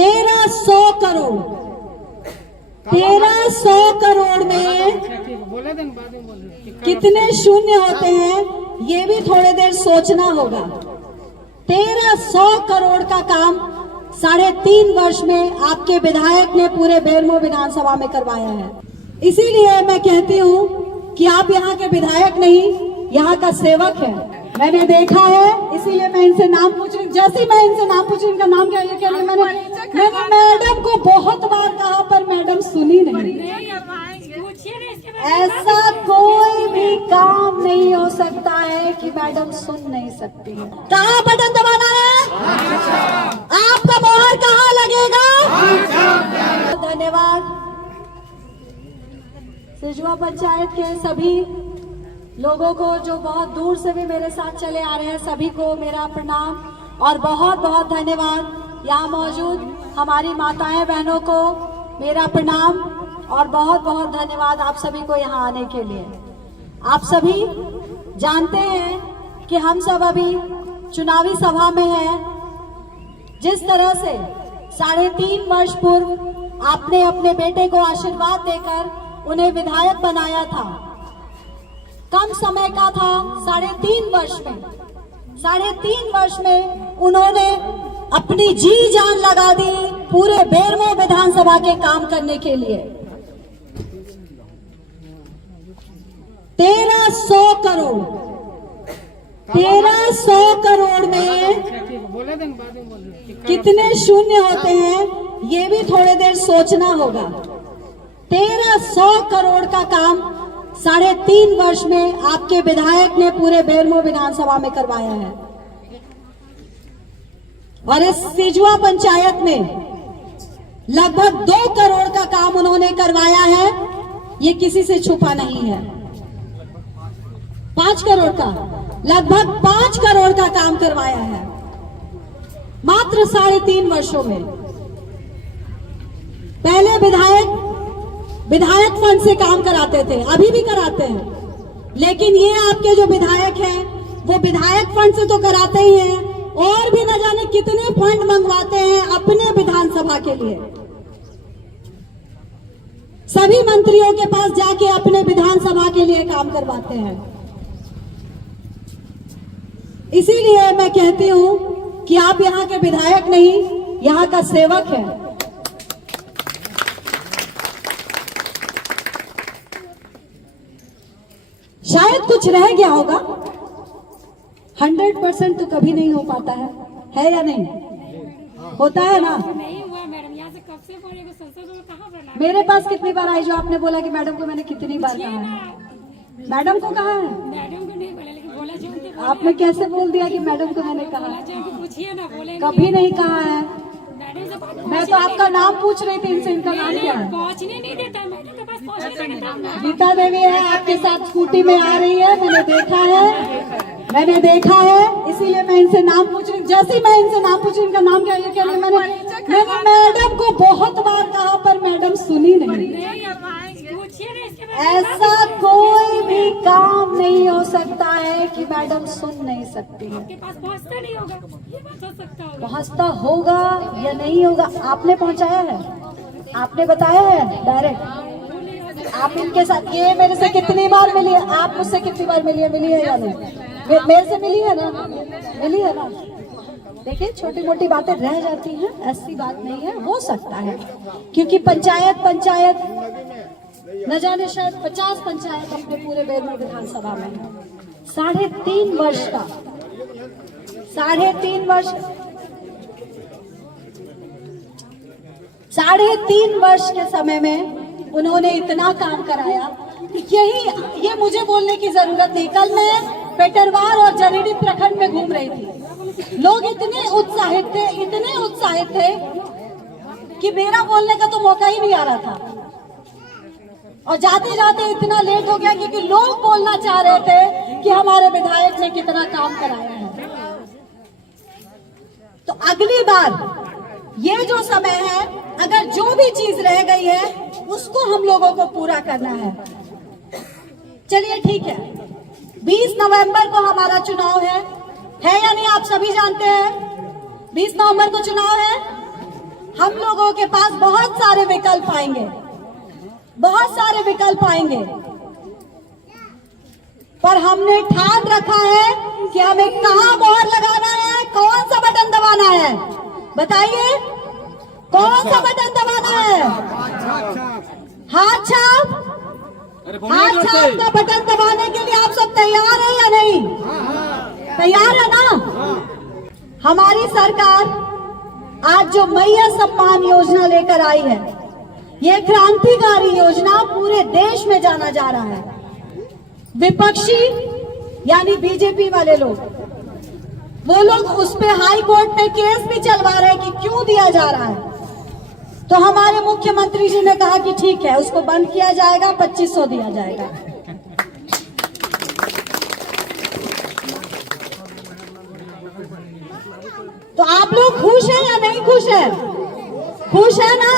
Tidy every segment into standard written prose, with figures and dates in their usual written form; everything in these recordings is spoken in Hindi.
1300 करोड़ 1300 करोड़ में कितने शून्य होते हैं ये भी थोड़ी देर सोचना होगा। 1300 करोड़ का काम 3.5 वर्ष में आपके विधायक ने पूरे बेरमो विधानसभा में करवाया है। इसीलिए मैं कहती हूँ कि आप यहाँ के विधायक नहीं, यहाँ का सेवक है। मैंने देखा है, इसीलिए मैं इनसे नाम पूछ रही। जैसे मैं इनसे नाम पूछ रही, इनका नाम क्या है क्या नहीं, मैंने मैडम को बहुत बार कहा पर मैडम सुनी नहीं। ऐसा कोई भी काम नहीं हो सकता है कि मैडम सुन नहीं सकती है। कहाँ बटन दबाना है, आपका मोहर कहाँ लगेगा। धन्यवाद। सिजुआ पंचायत के सभी लोगों को जो बहुत दूर से भी मेरे साथ चले आ रहे हैं, सभी को मेरा प्रणाम और बहुत बहुत धन्यवाद। यहाँ मौजूद हमारी माताएं बहनों को मेरा प्रणाम और बहुत बहुत धन्यवाद आप सभी को यहाँ आने के लिए। आप सभी जानते हैं कि हम सब अभी चुनावी सभा में हैं। जिस तरह से 3.5 वर्ष पूर्व आपने अपने बेटे को आशीर्वाद देकर उन्हें विधायक बनाया था, कम समय का था। 3.5 वर्ष में 3.5 वर्ष में उन्होंने अपनी जी जान लगा दी पूरे बेरमो विधानसभा के काम करने के लिए। 1300 करोड़ में कितने शून्य होते हैं ये भी थोड़ी देर सोचना होगा। 1300 करोड़ का काम 3.5 वर्ष में आपके विधायक ने पूरे बेरमो विधानसभा में करवाया है। और इस सिजुआ पंचायत में लगभग 2 करोड़ का काम उन्होंने करवाया है, ये किसी से छुपा नहीं है। 5 करोड़ का, लगभग 5 करोड़ का काम करवाया है मात्र 3.5 वर्षों में। पहले विधायक फंड से काम कराते थे, अभी भी कराते हैं, लेकिन ये आपके जो विधायक हैं वो विधायक फंड से तो कराते ही हैं और भी न जाने कितने फंड मंगवाते हैं अपने विधानसभा के लिए। सभी मंत्रियों के पास जाके अपने विधानसभा के लिए काम करवाते हैं। इसीलिए मैं कहती हूं कि आप यहाँ के विधायक नहीं, यहाँ का सेवक है। शायद कुछ रह गया होगा, 100% तो कभी नहीं हो पाता है या नहीं? होता है ना? नहीं हुआ मैडम, यहाँ से कब से बोलेगा, संसद में कहाँ पर लाए? मेरे पास कितनी बार आई जो आपने बोला कि मैडम को मैंने कितनी बार कहा है? मैडम को कहा है? मैडम को नहीं बोला, लेकिन बोला जो उनके आपने कैसे बोल दिया कि मैडम को मैंने कहा? बोला जो पूछिए ना, बोले कभी नहीं कहा है। मैडम से बात मैं तो आपका नाम पूछ रही थी इनसे, इनका नाम क्या है? पहुँचने नहीं देता, मैडम के पास पहुँचने नहीं देता। गीता देवी है आपके साथ, स्कूटी में आ रही है, मैंने देखा है, इसीलिए मैं इनसे नाम पूछ रही। जैसे मैं इनसे नाम पूछ रही, इनका नाम क्या है क्या नहीं, मैंने मैडम को बहुत बार कहा पर मैडम सुनी नहीं। ऐसा कोई भी काम नहीं हो सकता है कि मैडम सुन नहीं सकती है। आपके पास पहुँचता नहीं होगा, ये बात हो सकता होगा। पहुँचता होगा या नहीं होगा, आपने पहुँचाया है, आपने बताया है डायरेक्ट। आप इनके साथ, ये मेरे से कितनी बार मिली है, आप मुझसे कितनी बार मिली है या नहीं? मेरे से मिली है ना? देखिए छोटी मोटी बातें रह जाती हैं, ऐसी बात नहीं है, हो सकता है क्योंकि पंचायत न जाने शायद 50 पंचायत अपने पूरे बेरमो विधानसभा में है। 3.5 वर्ष का 3.5 वर्ष के समय में उन्होंने इतना काम कराया। ये मुझे बोलने की जरूरत नहीं। कल मैं पेटरवार और जरीडी प्रखंड में घूम रही थी, लोग इतने उत्साहित थे कि मेरा बोलने का तो मौका ही नहीं आ रहा था। और जाते जाते इतना लेट हो गया क्योंकि लोग बोलना चाह रहे थे कि हमारे विधायक ने कितना काम कराया है। तो अगली बार ये जो समय है, अगर जो भी चीज रह गई है उसको हम लोगों को पूरा करना है। चलिए ठीक है, 20 नवंबर को हमारा चुनाव है या नहीं आप सभी जानते हैं? 20 नवंबर को चुनाव है। हम हम लोगों के पास बहुत सारे विकल्प आएंगे, बहुत सारे विकल्प आएंगे, पर हमने ठान रखा है कि हमें कहां मोहर लगाना है, कौन सा बटन दबाना है। बताइए कौन सा बटन दबाना है? हाथ छाप। हाथ छाप का बटन दबाने के लिए आप सब तैयार हैं या नहीं? तैयार है ना? हमारी सरकार आज जो मैया सम्मान योजना लेकर आई है, ये क्रांतिकारी योजना पूरे देश में जाना जा रहा है। विपक्षी यानी बीजेपी वाले लोग, वो लोग उस पे हाई कोर्ट में केस भी चलवा रहे हैं कि क्यों दिया जा रहा है। तो हमारे मुख्यमंत्री जी ने कहा कि ठीक है, उसको बंद किया जाएगा, 2500 दिया जाएगा। तो आप लोग खुश हैं या नहीं खुश हैं? खुश है ना?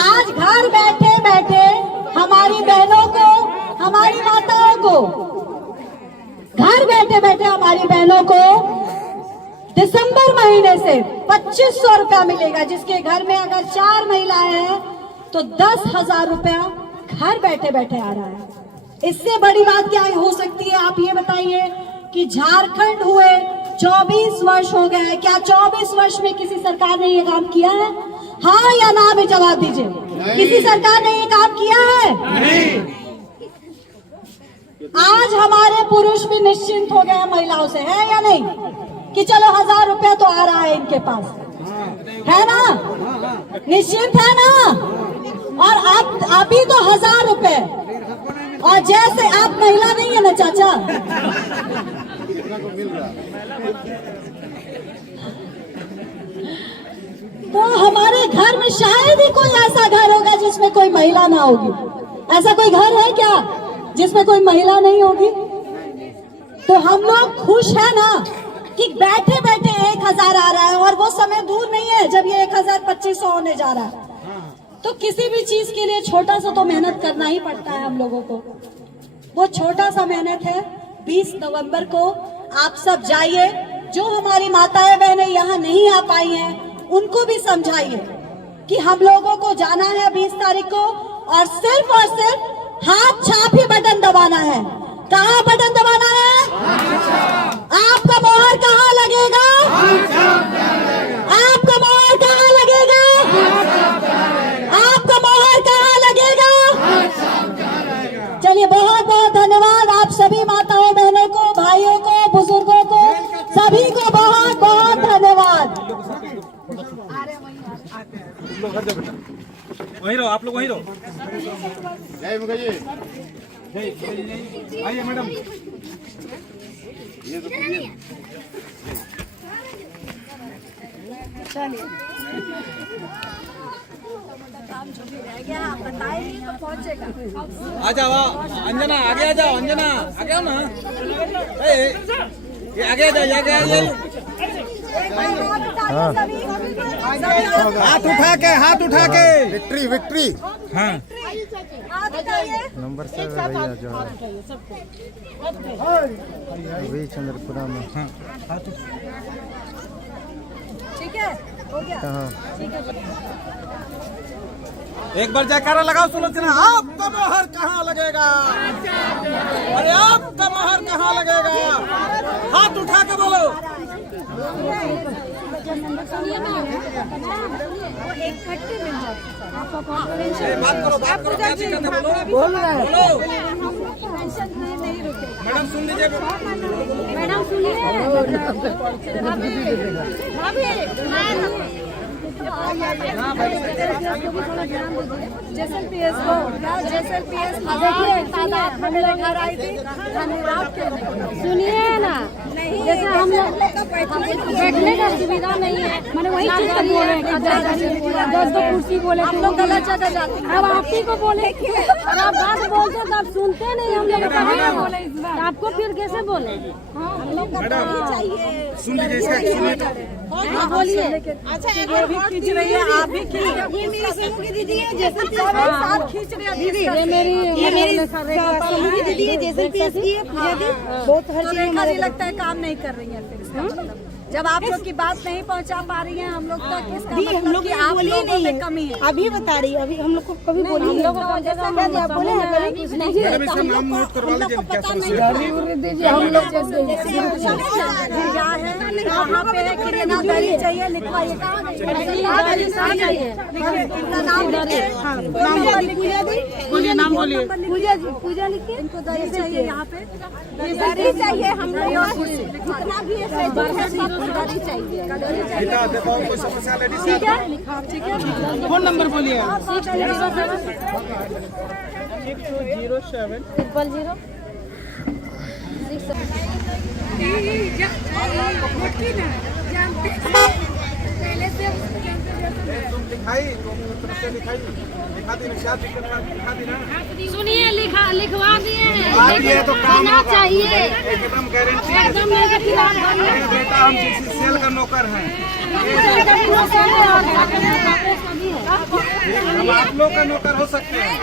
आज घर बैठे बैठे हमारी बहनों को, हमारी माताओं को, घर बैठे बैठे हमारी बहनों को दिसंबर महीने से 2500 रुपया मिलेगा। जिसके घर में अगर 4 महिलाएं हैं तो 10,000 रुपया घर बैठे बैठे आ रहा है। इससे बड़ी बात क्या हो सकती है? आप ये बताइए कि झारखंड हुए 24 वर्ष हो गए हैं, क्या 24 वर्ष में किसी सरकार ने ये काम किया है? हाँ या ना में जवाब दीजिए। किसी सरकार ने ये काम किया है? नहीं। आज हमारे पुरुष भी निश्चिंत हो गए हैं महिलाओं से, है या नहीं? कि चलो 1000 रुपया तो आ रहा है इनके पास, है ना? निश्चिंत है ना? और अब अभी तो 1000 रुपए, और जैसे आप महिला नहीं है ना चाचा, तो हमारे घर में शायद ही कोई ऐसा घर होगा जिसमें कोई महिला ना होगी। ऐसा कोई घर है क्या जिसमें कोई महिला नहीं होगी? तो हम लोग खुश है ना कि बैठे बैठे 1000 आ रहा है, और वो समय दूर नहीं है जब ये 1000 2500 होने जा रहा है। तो किसी भी चीज के लिए छोटा सा तो मेहनत करना ही पड़ता है हम लोगों को। वो छोटा सा मेहनत है 20 नवंबर को आप सब जाइए, जो हमारी माताएं बहनें यहाँ नहीं आ पाई हैं उनको भी समझाइए कि हम लोगों को जाना है 20 तारीख को, और सिर्फ हाथ छाप ही बटन दबाना है। कहाँ बटन दबाना है? आपका मोहर कहाँ लगेगा? आपका मोहर कहाँ लगेगा? आपका मोहर कहाँ लगेगा? चलिए, बहुत बहुत धन्यवाद आप सभी माताओं बहनों को, भाइयों को, बुजुर्गों को, सभी को बहुत बहुत धन्यवाद। वहीं रहो, आप लोग वहीं रहो। जय मुखर्जी, आइए मैडम। काम जो भी रह गया आप बताएंगे तो पहुंचेगा। आ जाओ अंजना, आगे आ जाओ अंजना, आगे आओ ना। ये आगे आ जाओ, आगे आ जाओ। हाथ उठा के विक्ट्री विक्ट्री। हाँ, नंबर 7 भैया जो अभी चंद्रपुरा में। हाँ, ठीक है, हो गया। कहाँ? एक बार जयकारा लगाओ सुलोचना। आपका मोहर कहाँ लगेगा? अरे आपका मोहर कहाँ लगेगा? हाथ उठा के बोलो। बात करो, क्या दिक्कत है? बोलो मैडम, सुन लीजिए मैडम सुनिए। JSLPS को JSLPS मेरे घर आई थी धन्यवाद के लिए। सुनिए ना, जैसे हम लोग बैठने का सुविधा नहीं है, मैंने वही चीज तो बोल रहे हैं। 10 कुर्सी बोले हम लोग गलत जगह जाते हैं। अब आप ही को बोले और आप बात बोलते तो आप सुनते नहीं। हम लोग बोले तो आपको फिर कैसे बोले? हम लोग को चाहिए। सुन लीजिए इसका। हाँ बोलिए। अच्छा, ये भी खींच रही है, आप भी खींच रहे हो। ये मेरी समूह की दीदी है, जैसे साथ खींच रही है दीदी। ये मेरी समूह की दीदी है, JSLPS की है। बहुत हर चीज लगता है काम नहीं कर रही है फिर इसका मतलब। जब आप लोग की बात नहीं पहुंचा पा रही हैं हम लोग तक, इसका हम मतलब लोग कि ने आप बोली लोगों नहीं में है। कमी है। अभी बता रही है, अभी हम लोग को कभी बोली नहीं। मैडम इसका नाम नोट करवा लीजिए क्या समस्या है। हम लोग कहाँ पे है, कितना दरी चाहिए, लिखवाइए नाम बोलिए। पूजा लिखिए, इनको दरी चाहिए यहाँ पे, दरी चाहिए हम लोग जितना भी है दरी चाहिए। बेटा देखो कोई समस्या लेडीज ठीक है। फोन नंबर बोलिए। 607 सुनिए, लिखवा दिए दिए तो काम होना होगा। चाहिए, एकदम गारंटी है। एकदम नहीं तो फिर आप अरे बेटा हम किसी सेल का नौकर हैं, हम आप लोग का नौकर हो सकते हैं।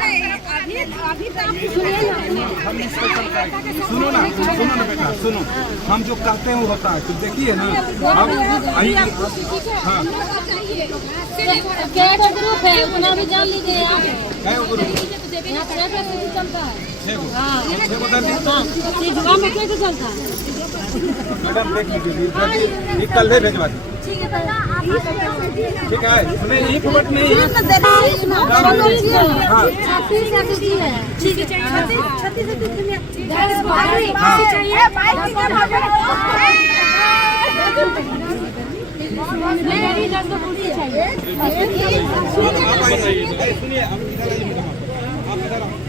हम स्पेशल करेंगे। सुनो ना बेटा सुनो, हम जो कहते हैं वो होता है। तो देखिए ना हम हाँ क्या ग्रुप है उतना भी जान लीजिए आप। है वो ग्रुप यहाँ पे चलता है, 6 गो दर्द गाँव में कैसे चलता है? मैडम देख लीजिए, ये कल है भेजवा दी। ठीक है, सुने एक मिनट नहीं। हाँ आप आइए, सुनिए आप इधर आइए, आप इधर आओ।